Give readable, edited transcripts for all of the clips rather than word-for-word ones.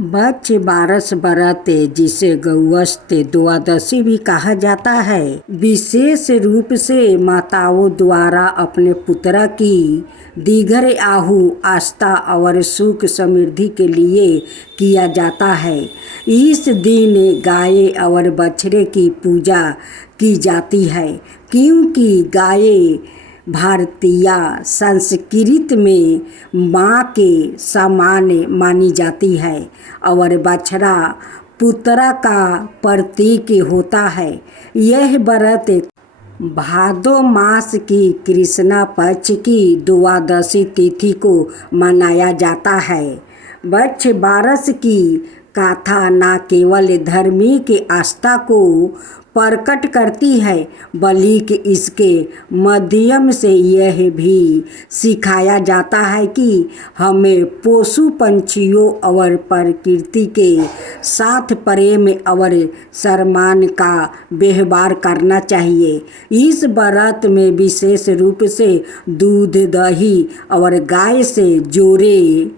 बच्चे बारस बरते जिसे गौअस्त द्वादशी भी कहा जाता है। विशेष रूप से माताओं द्वारा अपने पुत्र की दीर्घ आयु आस्था और सुख समृद्धि के लिए किया जाता है। इस दिन गाय और बछड़े की पूजा की जाती है क्योंकि गाय भारतीय संस्कृति में माँ के समान मानी जाती है और बछड़ा पुत्र का प्रतीक होता है। यह व्रत भादो मास की कृष्ण पक्ष की द्वादशी तिथि को मनाया जाता है। वृक्ष बारस की गाथा न केवल धर्मी की आस्था को प्रकट करती है बल्कि इसके माध्यम से यह भी सिखाया जाता है कि हमें पशु पंछियों और प्रकृति के साथ प्रेम और सम्मान का व्यवहार करना चाहिए। इस व्रत में विशेष रूप से दूध, दही और गाय से जुड़े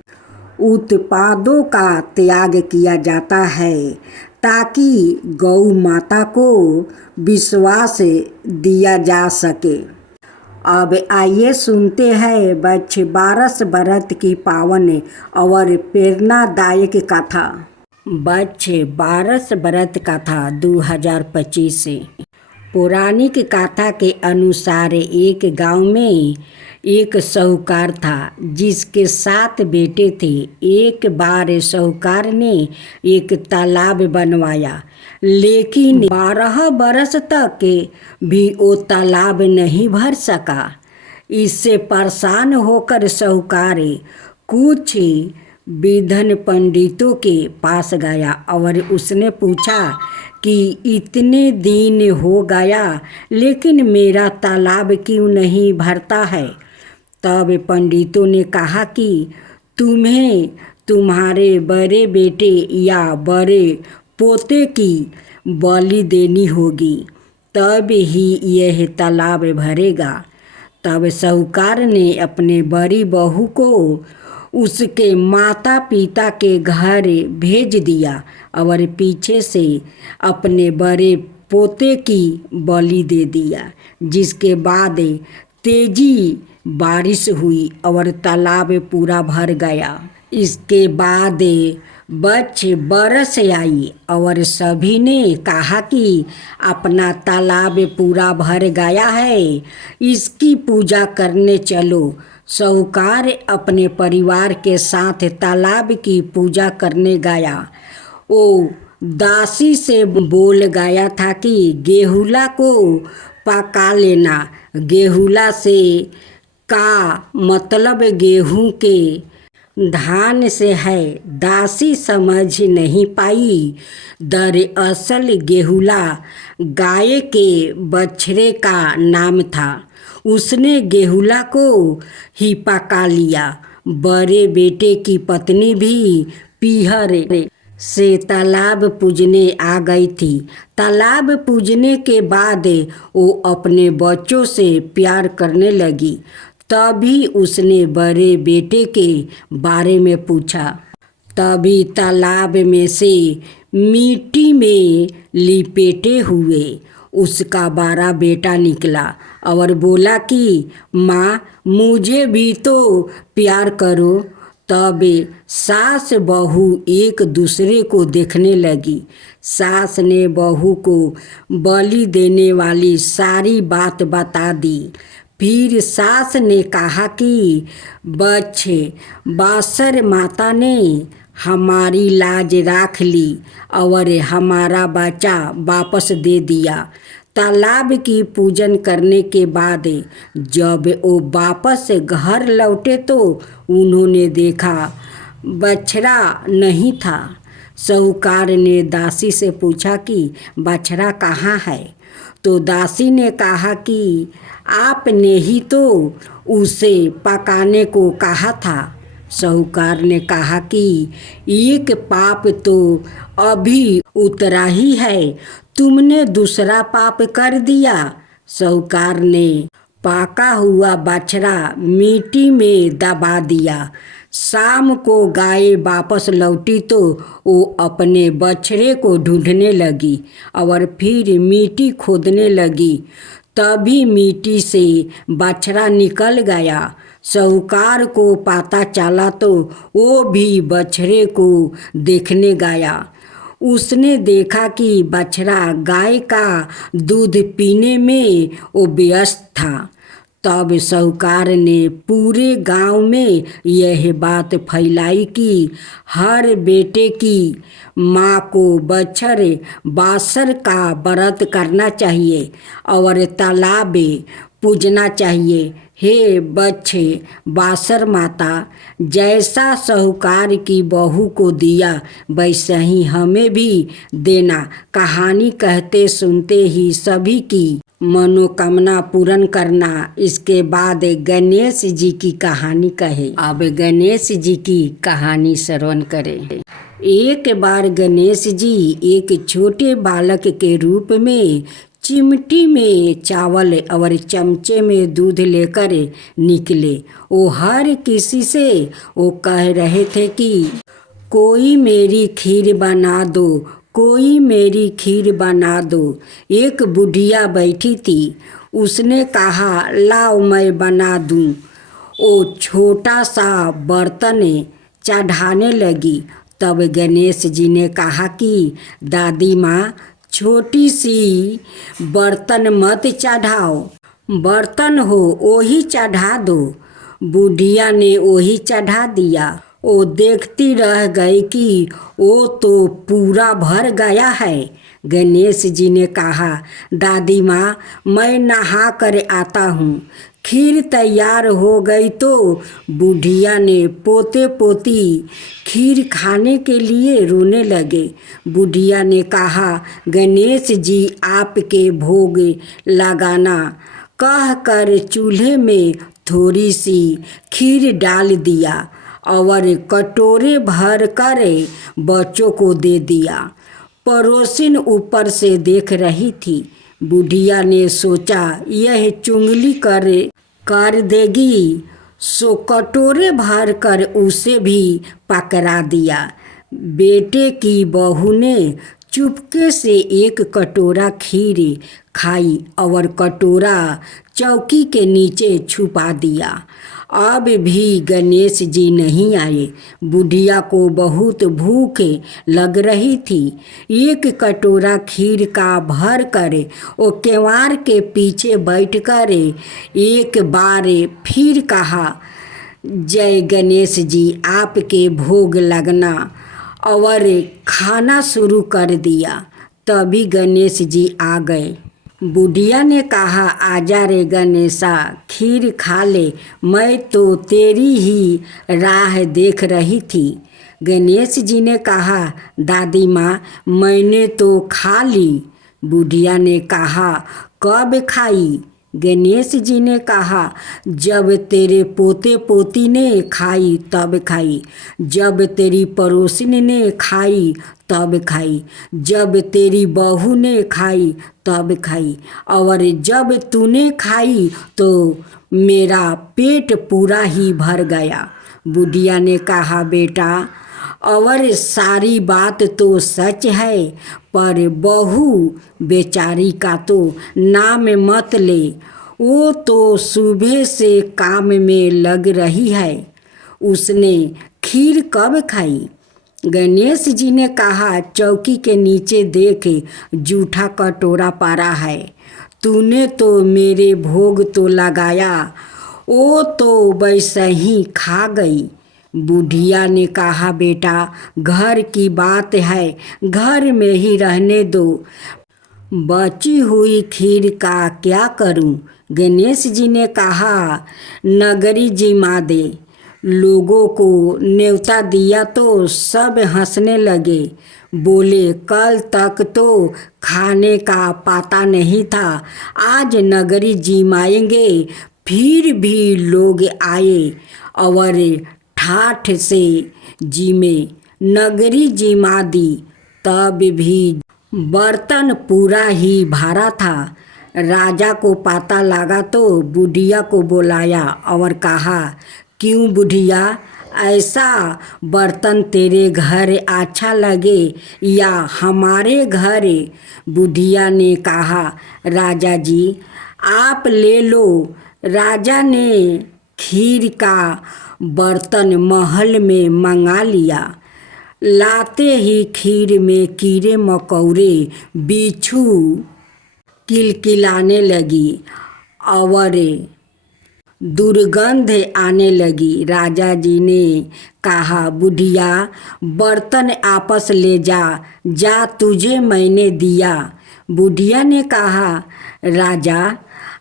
उत्पादों का त्याग किया जाता है ताकि गौ माता को विश्वास दिया जा सके। अब आइए सुनते हैं वृक्ष बारस व्रत की पावन और प्रेरणादायक कथा। वृक्ष बारस व्रत कथा 2025। पौराणिक कथा के अनुसार एक गांव में एक साहूकार था जिसके 7 बेटे थे। एक बार साहूकार ने एक तालाब बनवाया लेकिन 12 बरस तक भी वो तालाब नहीं भर सका। इससे परेशान होकर साहूकार कुछ विद्वान पंडितों के पास गया और उसने पूछा कि इतने दिन हो गया लेकिन मेरा तालाब क्यों नहीं भरता है। तब पंडितों ने कहा कि तुम्हें तुम्हारे बड़े बेटे या बड़े पोते की बलि देनी होगी तब ही यह तालाब भरेगा। तब साहूकार ने अपने बड़ी बहू को उसके माता पिता के घर भेज दिया और पीछे से अपने बड़े पोते की बलि दे दिया, जिसके बाद तेजी बारिश हुई और तालाब पूरा भर गया। इसके बाद वृक्ष बरस आई और सभी ने कहा कि अपना तालाब पूरा भर गया है, इसकी पूजा करने चलो। साहूकार अपने परिवार के साथ तालाब की पूजा करने गया। वो दासी से बोल गया था कि गेहुला को पका लेना। गेहुला से का मतलब गेहूं के धान से है। दासी समझ नहीं पाई। दरअसल गेहुला गाय के बछड़े का नाम था। उसने गेहुला को ही पका लिया। बड़े बेटे की पत्नी भी पीहर से तालाब पूजने आ गई थी। तालाब पूजने के बाद वो अपने बच्चों से प्यार करने लगी। तभी उसने बड़े बेटे के बारे में पूछा। तभी तालाब में से मिट्टी में लिपेटे हुए उसका बड़ा बेटा निकला और बोला कि माँ, मुझे भी तो प्यार करो। तब सास बहू एक दूसरे को देखने लगी। सास ने बहू को बलि देने वाली सारी बात बता दी। फिर सास ने कहा कि बच्चे बासर माता ने हमारी लाज राख ली और हमारा बच्चा वापस दे दिया। तालाब की पूजन करने के बाद जब वो वापस घर लौटे तो उन्होंने देखा बछड़ा नहीं था। साहूकार ने दासी से पूछा कि बछड़ा कहाँ है। तो दासी ने कहा कि आपने ही तो उसे पकाने को कहा था। साहूकार ने कहा कि एक पाप तो अभी उतरा ही है, तुमने दूसरा पाप कर दिया। साहूकार ने पका हुआ बछड़ा मिट्टी में दबा दिया। शाम को गाय वापस लौटी तो वो अपने बछड़े को ढूंढने लगी और फिर मिट्टी खोदने लगी। तभी मिट्टी से बछड़ा निकल गया। साहूकार को पता चला तो वो भी बछड़े को देखने गया। उसने देखा कि बछड़ा गाय का दूध पीने में वो व्यस्त था। तब साहूकार ने पूरे गांव में यह बात फैलाई कि हर बेटे की माँ को बछड़ बासर का व्रत करना चाहिए और तालाब पूजना चाहिए। हे बच्छे बासर माता, जैसा साहूकार की बहू को दिया वैसा ही हमें भी देना। कहानी कहते सुनते ही सभी की मनोकामना पूर्ण करना। इसके बाद गणेश जी की कहानी कहे। अब गणेश जी की कहानी श्रवण करें। एक बार गणेश जी एक छोटे बालक के रूप में चिमटी में चावल और चमचे में दूध लेकर निकले। वो हर किसी से वो कह रहे थे कि कोई मेरी खीर बना दो, कोई मेरी खीर बना दो। एक बुढ़िया बैठी थी। उसने कहा, लाओ मैं बना दूं। वो छोटा सा बर्तन चढ़ाने लगी। तब गणेश जी ने कहा कि दादी माँ, छोटी सी बर्तन मत चढ़ाओ, बर्तन हो वही चढ़ा दो। बुढ़िया ने वही चढ़ा दिया। वो देखती रह गई कि वो तो पूरा भर गया है। गणेश जी ने कहा, दादी माँ, मैं नहा कर आता हूँ। खीर तैयार हो गई तो बुढ़िया ने पोते पोती खीर खाने के लिए रोने लगे। बुढ़िया ने कहा, गणेश जी आपके भोग लगाना, कह कर चूल्हे में थोड़ी सी खीर डाल दिया और कटोरे भर कर बच्चों को दे दिया। पड़ोसिन ऊपर से देख रही थी। बुढ़िया ने सोचा यह चुंगली कर देगी, सो कटोरे भर कर उसे भी पकड़ा दिया। बेटे की बहू ने चुपके से एक कटोरा खीर खाई और कटोरा चौकी के नीचे छुपा दिया। अब भी गणेश जी नहीं आए। बुढ़िया को बहुत भूख लग रही थी। एक कटोरा खीर का भर कर वो केवाड़ के पीछे बैठकर एक बार फिर कहा, जय गणेश जी आपके भोग लगना, और खाना शुरू कर दिया। तभी गणेश जी आ गए। बुढ़िया ने कहा, आजा रे गणेशा, खीर खा ले, मैं तो तेरी ही राह देख रही थी। गणेश जी ने कहा, दादी माँ, मैंने तो खा ली। बुढ़िया ने कहा, कब खाई? गणेश जी ने कहा, जब तेरे पोते पोती ने खाई तब खाई, जब तेरी पड़ोसिन ने खाई तब खाई, जब तेरी बहू ने खाई तब खाई, और जब तूने खाई तो मेरा पेट पूरा ही भर गया। बुढ़िया ने कहा, बेटा, और सारी बात तो सच है, पर बहू बेचारी का तो नाम मत ले। वो तो सुबह से काम में लग रही है। उसने खीर कब खाई? गणेश जी ने कहा, चौकी के नीचे देख, जूठा कटोरा पड़ा है। तूने तो मेरे भोग तो लगाया, वो तो वैसे ही खा गई। बुढ़िया ने कहा, बेटा, घर की बात है, घर में ही रहने दो, बची हुई खीर का क्या करूं? गणेश जी ने कहा, नगरी जिमा दे। लोगों को न्योता दिया तो सब हंसने लगे। बोले, कल तक तो खाने का पता नहीं था, आज नगरी जिमाएंगे। फिर भी लोग आए और ठाठ से जिमे, नगरी जिमा दी। तब भी बर्तन पूरा ही भरा था। राजा को पता लगा तो बुढ़िया को बुलाया और कहा, क्यों बुढ़िया, ऐसा बर्तन तेरे घर अच्छा लगे या हमारे घर? बुढ़िया ने कहा, राजा जी आप ले लो। राजा ने खीर का बर्तन महल में मंगा लिया। लाते ही खीर में कीड़े मकोड़े, बिच्छू किलकिलाने लगी और दुर्गंध आने लगी। राजा जी ने कहा, बुढ़िया बर्तन आपस ले जा, जा तुझे मैंने दिया। बुढ़िया ने कहा, राजा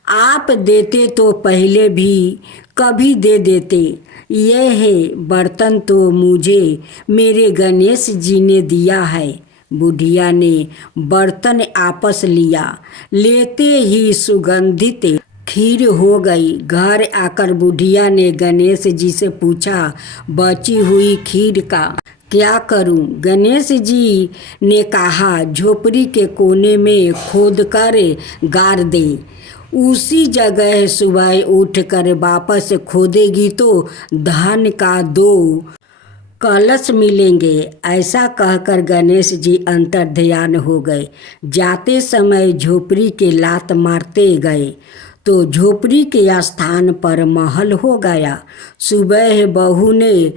आप देते तो पहले भी कभी दे देते। यह है बर्तन तो मुझे मेरे गणेश जी ने दिया है। बुढ़िया ने बर्तन आपस लिया। लेते ही सुगंधित खीर हो गई। घर आकर बुढ़िया ने गणेश जी से पूछा, बची हुई खीर का क्या करूं? गणेश जी ने कहा, झोपड़ी के कोने में खोद कर गाड़ दे। उसी जगह सुबह उठकर वापस खोदेगी तो धन का 2 कलश मिलेंगे। ऐसा कहकर गणेश जी अंतर्ध्यान हो गए। जाते समय झोपड़ी के लात मारते गए तो झोपड़ी के स्थान पर महल हो गया। सुबह बहू ने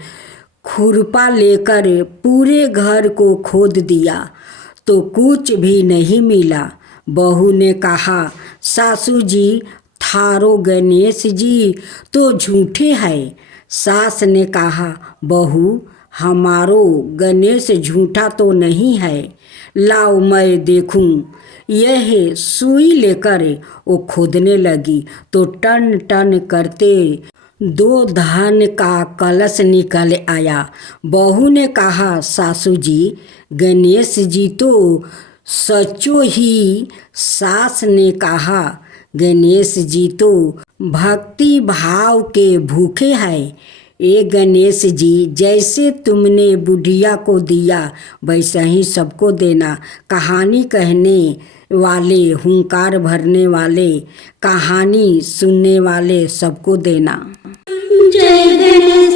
खुरपा लेकर पूरे घर को खोद दिया तो कुछ भी नहीं मिला। बहू ने कहा, सासू जी थारो गणेश जी तो झूठे हैं। सास ने कहा, बहू हमारो गणेश झूठा तो नहीं है, लाओ मैं देखूं। यह सुई लेकर वो खोदने लगी तो टन टन करते 2 धन का कलश निकल आया। बहू ने कहा, सासू जी गणेश जी तो सचो ही। सास ने कहा, गणेश जी तो भक्ति भाव के भूखे हैं। ए गणेश जी जैसे तुमने बुढ़िया को दिया वैसा ही सबको देना। कहानी कहने वाले, हुंकार भरने वाले, कहानी सुनने वाले सबको देना। जय गणेश।